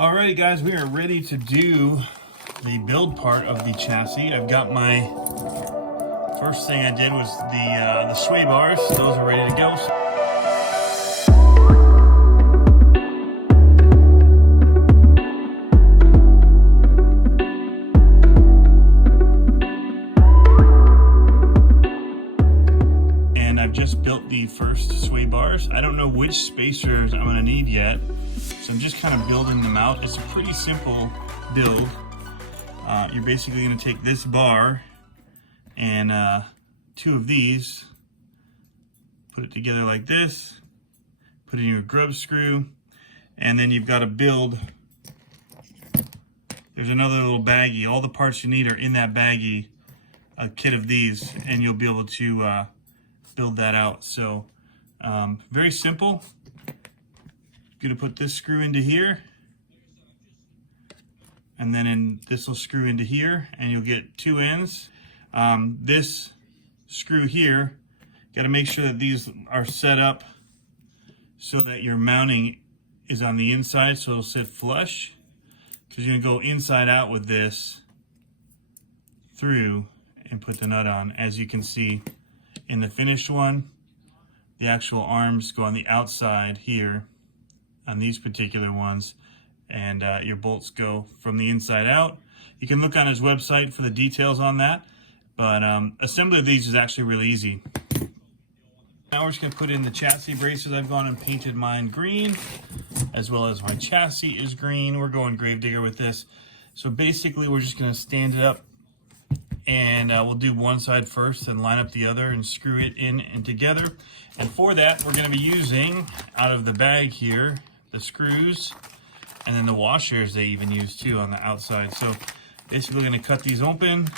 Alrighty guys, we are ready to do the build part of the chassis. I've got my, first thing I did was the sway bars. Those are ready to go. And I've just built the first sway bars. I don't know which spacers I'm gonna need yet. So I'm just kind of building them out. It's a pretty simple build. You're basically going to take this bar and two of these, put it together like this, put in your grub screw, and then you've got to build. There's another little baggie. All the parts you need are in that baggie, a kit of these, and you'll be able to build that out. So very simple. Gonna put this screw into here, and then this will screw into here, and you'll get two ends. This screw here, got to make sure that these are set up so that your mounting is on the inside, so it'll sit flush. Because you're gonna go inside out with this through and put the nut on. As you can see in the finished one, the actual arms go on the outside here on these particular ones, and your bolts go from the inside out. You can look on his website for the details on that, but assembly of these is actually really easy. Now we're just going to put in the chassis braces. I've gone and painted mine green, as well as my chassis is green. We're going Gravedigger with this. So basically we're just going to stand it up, and we'll do one side first and line up the other and screw it in and together. And for that, we're going to be using, out of the bag here, the screws, and then the washers they even use too on the outside. So basically we're going to cut these open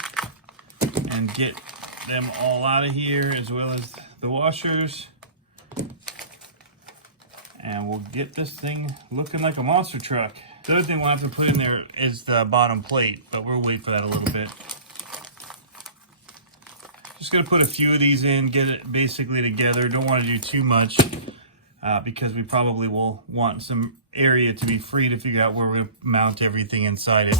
and get them all out of here, as well as the washers, and we'll get this thing looking like a monster truck. The other thing we'll have to put in there is the bottom plate, but we'll wait for that a little bit. Just going to put a few of these in, get it basically together. Don't want to do too much because we probably will want some area to be free to figure out where we mount everything inside it.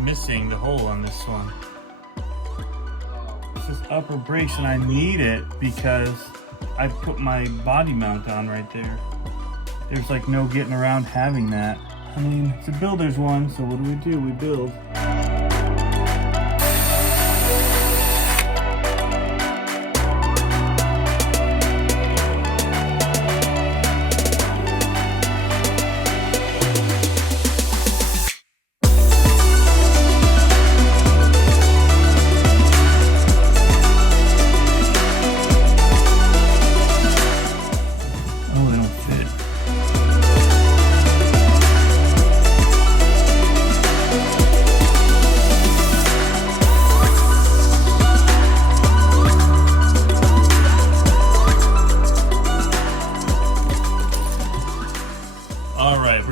Missing the hole on this one. This is upper brace, and I need it because I put my body mount on right there. There's like no getting around having that. I mean, it's a builder's one, so what do? We build.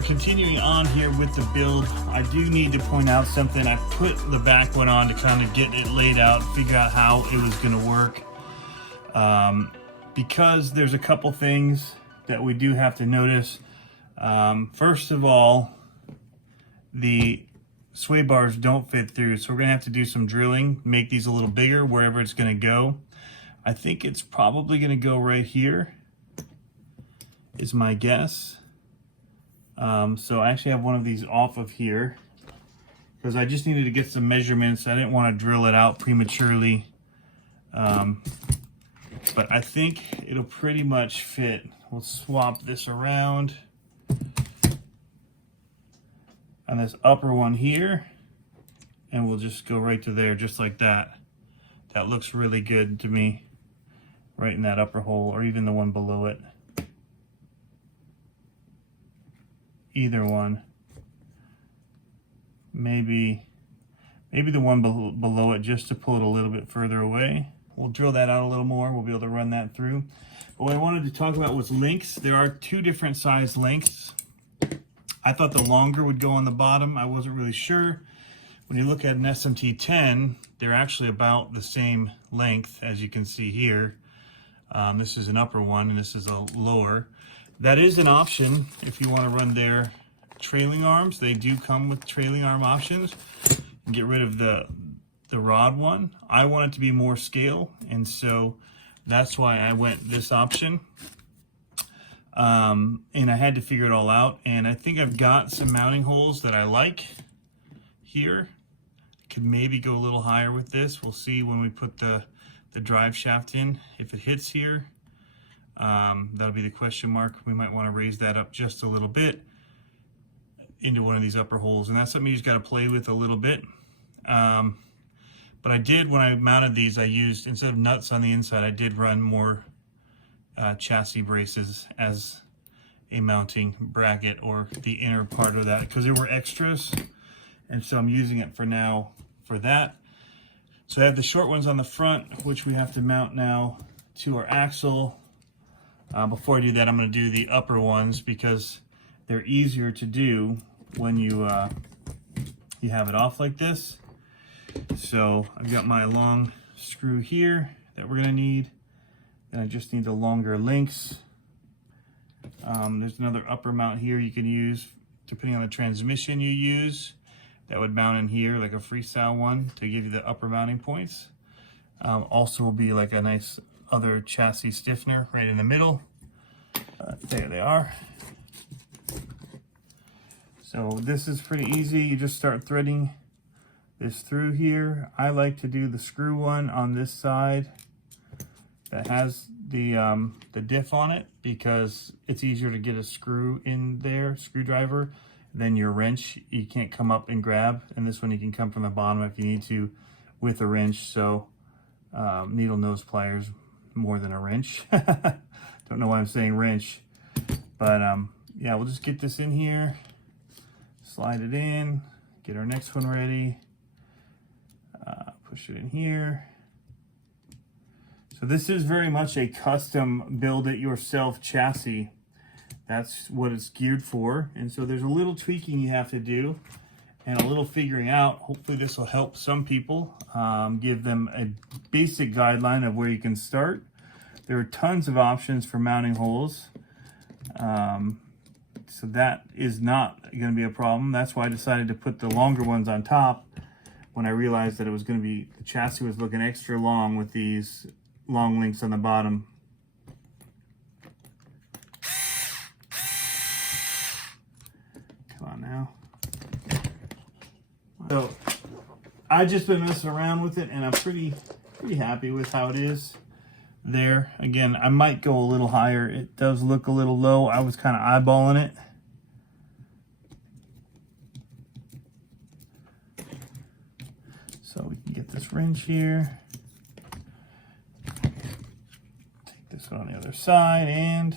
Continuing on here with the build, I do need to point out something. I put the back one on to kind of get it laid out, figure out how it was going to work. Because there's a couple things that we do have to notice. First of all, the sway bars don't fit through, so we're going to have to do some drilling, make these a little bigger wherever it's going to go. I think it's probably going to go right here, is my guess. So I actually have one of these off of here because I just needed to get some measurements. I didn't want to drill it out prematurely, but I think it'll pretty much fit. We'll swap this around on this upper one here, and we'll just go right to there, just like that. That looks really good to me, right in that upper hole, or even the one below it. Either one. Maybe the one below it, just to pull it a little bit further away. we'll drill that out a little more. We'll be able to run that through. But what I wanted to talk about was links. There are two different size links. I thought the longer would go on the bottom. I wasn't really sure. When you look at an SMT-10, they're actually about the same length, as you can see here. This is an upper one and this is a lower. That is an option if you want to run their trailing arms. They do come with trailing arm options. And get rid of the rod one. I want it to be more scale, and so that's why I went this option. And I had to figure it all out, and I think I've got some mounting holes that I like here. I could maybe go a little higher with this. We'll see when we put the drive shaft in. If it hits here, that'll be the question mark. We might want to raise that up just a little bit into one of these upper holes, and that's something you just got to play with a little bit. But I did, when I mounted these, I used, instead of nuts on the inside, I did run more chassis braces as a mounting bracket, or the inner part of that, because they were extras, and so I'm using it for now for that. So I have the short ones on the front, which we have to mount now to our axle. Before I do that, I'm going to do the upper ones because they're easier to do when you have it off like this. So I've got my long screw here that we're going to need. Then I just need the longer links. There's another upper mount here you can use depending on the transmission you use. That would mount in here like a freestyle one to give you the upper mounting points. Also will be like a nice other chassis stiffener right in the middle. There they are. So this is pretty easy. You just start threading this through here. I like to do the screw one on this side that has the diff on it, because it's easier to get a screw in there, screwdriver, than your wrench. You can't come up and grab, and this one you can come from the bottom if you need to with a wrench. So needle nose pliers more than a wrench. Don't know why I'm saying wrench, but yeah, we'll just get this in here, slide it in, get our next one ready, push it in here. So this is very much a custom build it yourself chassis. That's what it's geared for. And so there's a little tweaking you have to do and a little figuring out. Hopefully this will help some people, give them a basic guideline of where you can start. There are tons of options for mounting holes. So that is not going to be a problem. That's why I decided to put the longer ones on top when I realized that it was going to be, the chassis was looking extra long with these long links on the bottom. Come on now. So I've just been messing around with it, and I'm pretty happy with how it is there. Again, I might go a little higher. It does look a little low. I was kind of eyeballing it. So we can get this wrench here. Take this one on the other side, and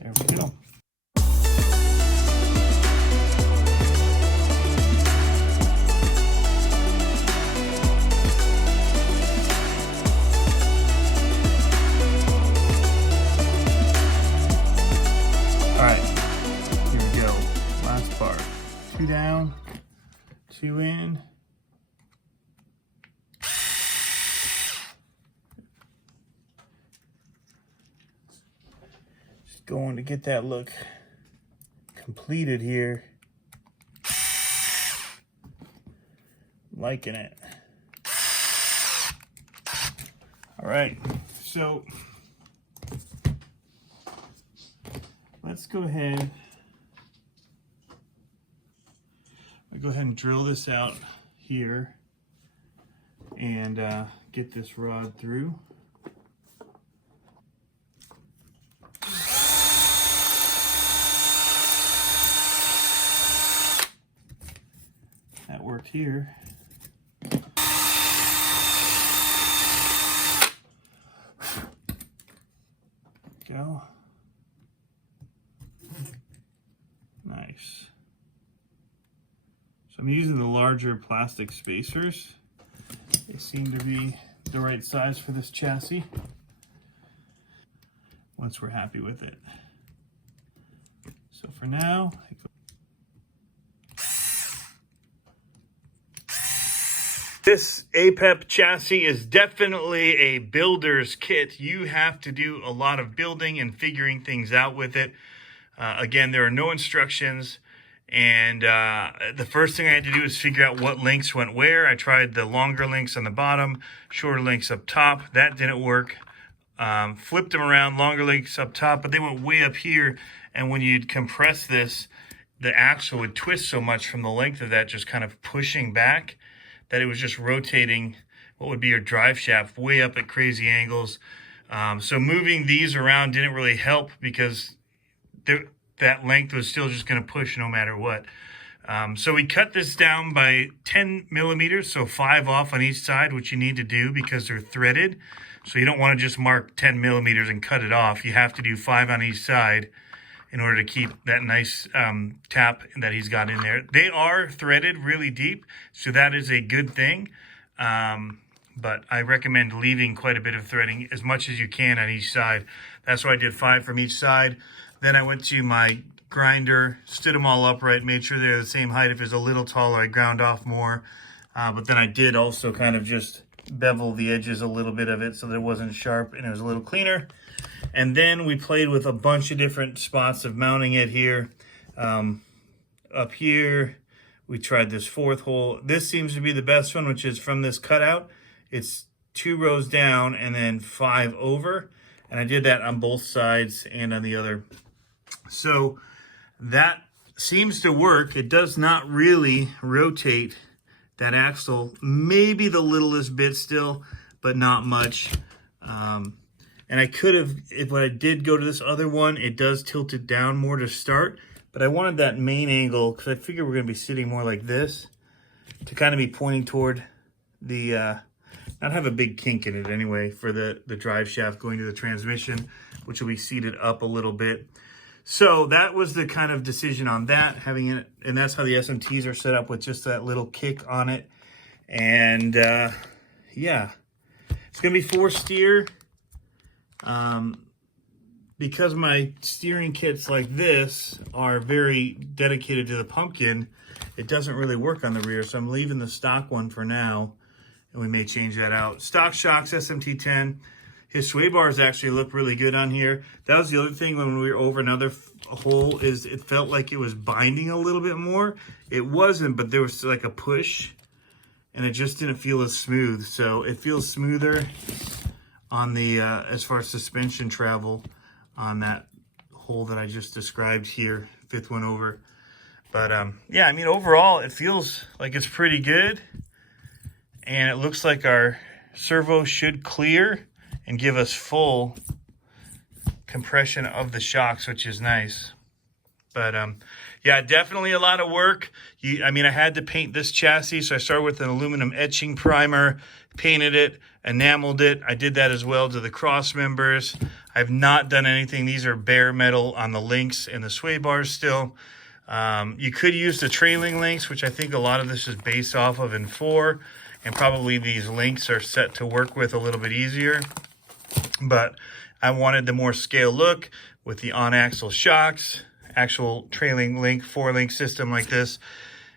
there we go. Two down, two in. Just going to get that look completed here. Liking it. All right, so let's go ahead. Go ahead and drill this out here and get this rod through. That worked here. Go. Nice. So I'm using the larger plastic spacers. They seem to be the right size for this chassis once we're happy with it. So for now, this APEP chassis is definitely a builder's kit. You have to do a lot of building and figuring things out with it. Again, there are no instructions. And the first thing I had to do is figure out what links went where. I tried the longer links on the bottom, shorter links up top. That didn't work. Flipped them around, longer links up top, but they went way up here. And when you'd compress this, the axle would twist so much from the length of that, just kind of pushing back, that it was just rotating what would be your drive shaft way up at crazy angles. So moving these around didn't really help because that length was still just going to push no matter what. So we cut this down by 10 millimeters, so 5 off on each side, which you need to do because they're threaded. So you don't want to just mark 10 millimeters and cut it off. You have to do 5 on each side in order to keep that nice tap that he's got in there. They are threaded really deep, so that is a good thing. But I recommend leaving quite a bit of threading, as much as you can on each side. That's why I did 5 from each side. Then I went to my grinder, stood them all upright, made sure they're the same height. If it's a little taller, I ground off more. But then I did also kind of just bevel the edges a little bit of it so that it wasn't sharp and it was a little cleaner. And then we played with a bunch of different spots of mounting it here. Up here, we tried this 4th hole. This seems to be the best one, which is from this cutout. It's 2 rows down and then 5 over. And I did that on both sides and on the other. So that seems to work. It does not really rotate that axle. Maybe the littlest bit still, but not much. And I could have, if I did go to this other one, it does tilt it down more to start. But I wanted that main angle, because I figure we're going to be sitting more like this, to kind of be pointing toward the, not have a big kink in it anyway, for the drive shaft going to the transmission, which will be seated up a little bit. So that was the kind of decision on that, having it, and that's how the SMTs are set up, with just that little kick on it. And yeah, it's going to be 4 steer. Because my steering kits like this are very dedicated to the pumpkin, it doesn't really work on the rear, so I'm leaving the stock one for now, and we may change that out. Stock shocks, SMT10. His sway bars actually look really good on here. That was the other thing when we were over another hole, is it felt like it was binding a little bit more. It wasn't, but there was like a push, and it just didn't feel as smooth. So it feels smoother on the, as far as suspension travel on that hole that I just described here, 5th one over. But yeah, I mean, overall, it feels like it's pretty good. And it looks like our servo should clear and give us full compression of the shocks, which is nice. But yeah, definitely a lot of work. I mean, I had to paint this chassis, so I started with an aluminum etching primer, painted it, enameled it. I did that as well to the cross members. I've not done anything. These are bare metal on the links and the sway bars still. You could use the trailing links, which I think a lot of this is based off of in 4, and probably these links are set to work with a little bit easier. But I wanted the more scale look with the on-axle shocks, actual trailing link, 4-link system like this,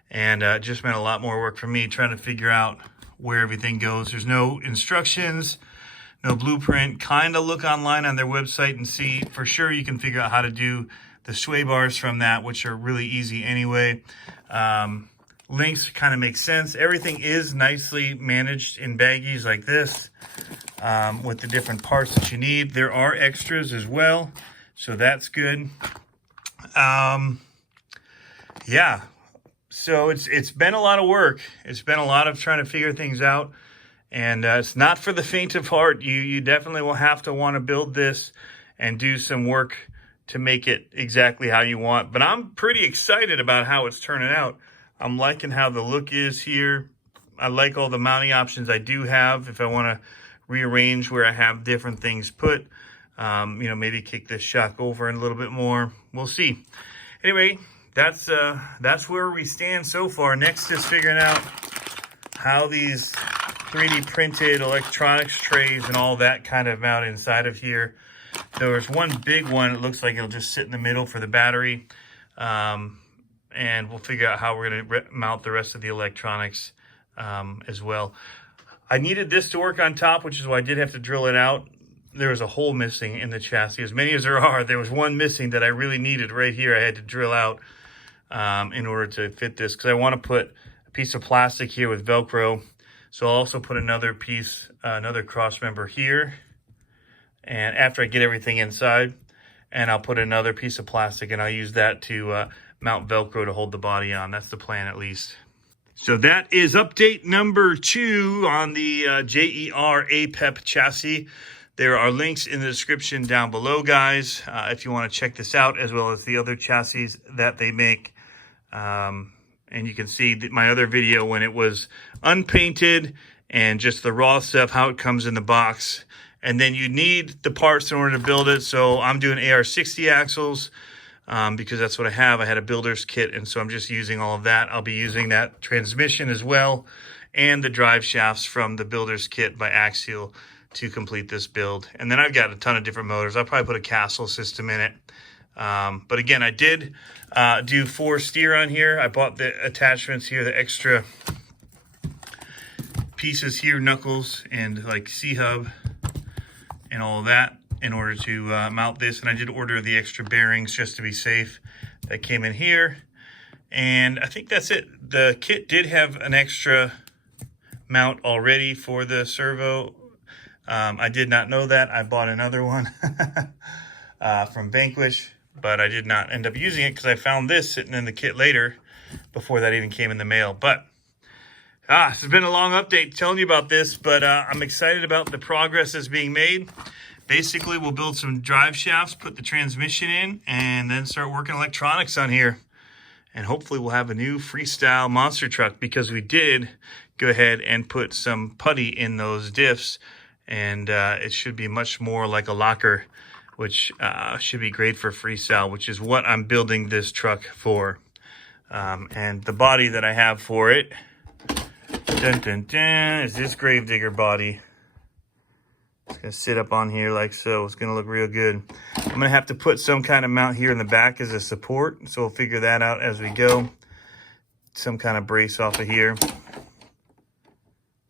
and it just meant a lot more work for me trying to figure out where everything goes. There's no instructions, no blueprint. Kind of look online on their website and see for sure. You can figure out how to do the sway bars from that, which are really easy anyway. Links kind of make sense. Everything is nicely managed in baggies like this, with the different parts that you need. There are extras as well, so that's good. Yeah, so it's been a lot of work. It's been a lot of trying to figure things out, and it's not for the faint of heart. You definitely will have to want to build this and do some work to make it exactly how you want. But I'm pretty excited about how it's turning out. I'm liking how the look is here. I like all the mounting options I do have. If I want to rearrange where I have different things put, you know, maybe kick this shock over a little bit more. We'll see. Anyway, that's where we stand so far. Next is figuring out how these 3D printed electronics trays and all that kind of mounted inside of here. There's one big one. It looks like it'll just sit in the middle for the battery. And we'll figure out how we're going to mount the rest of the electronics as well. I needed this to work on top, which is why I did have to drill it out. There was a hole missing in the chassis. As many as there are, there was one missing that I really needed right here. I had to drill out in order to fit this, because I want to put a piece of plastic here with Velcro. So I'll also put another piece, another cross member here. And after I get everything inside, and I'll put another piece of plastic, and I'll use that to mount Velcro to hold the body on. That's the plan, at least. So that is update number 2 on the JER APEP chassis. There are links in the description down below, guys, if you want to check this out, as well as the other chassis that they make. And you can see my other video when it was unpainted and just the raw stuff, how it comes in the box. And then you need the parts in order to build it. So I'm doing AR60 axles because that's what I have. I had a builder's kit, and so I'm just using all of that. I'll be using that transmission as well, and the drive shafts from the builder's kit by Axial to complete this build. And then I've got a ton of different motors. I'll probably put a Castle system in it. But again, I did do 4 steer on here. I bought the attachments here, the extra pieces here, knuckles and like C-hub and all of that, in order to mount this. And I did order the extra bearings just to be safe that came in here. And I think that's it. The kit did have an extra mount already for the servo. I did not know that. I bought another one from Vanquish, but I did not end up using it because I found this sitting in the kit later before that even came in the mail. But this has been a long update telling you about this, but I'm excited about the progress that's being made. Basically, we'll build some drive shafts, put the transmission in, and then start working electronics on here. And hopefully we'll have a new freestyle monster truck, because we did go ahead and put some putty in those diffs, and it should be much more like a locker, which should be great for freestyle, which is what I'm building this truck for. And the body that I have for it, dun, dun, dun, is this Gravedigger body. It's going to sit up on here like so. It's going to look real good. I'm going to have to put some kind of mount here in the back as a support, so we'll figure that out as we go. Some kind of brace off of here,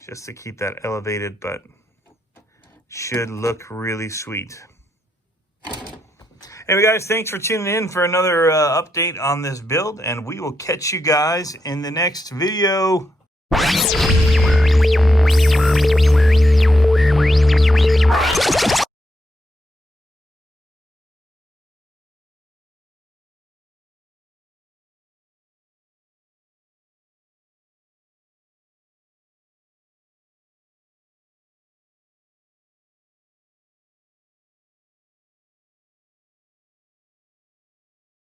just to keep that elevated, but should look really sweet. Anyway, guys, thanks for tuning in for another update on this build, and we will catch you guys in the next video.